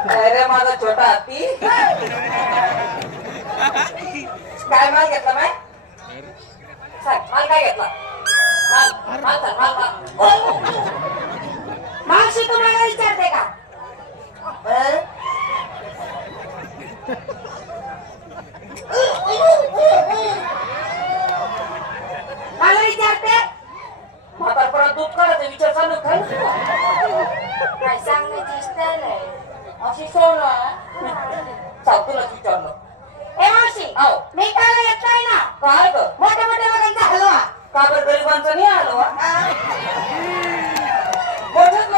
अरे माझा छोटा हाती काय माल घेतला बाय सांग माल काय घेतला माल माल सांग माल मागशी तुम्हाला विचारते का मला विचारते म्हातारपणात दूध काढायचा विचार चालू काय सांगण्याची स्टाईल आहे अशी सोडा तुलाच विचारलं ए मावशी मी काय येत नाही ना काय ग मोठ्या मोठ्या लोकांचा हलवा का बरं गरिबांचा नाही हलवा मोठ्या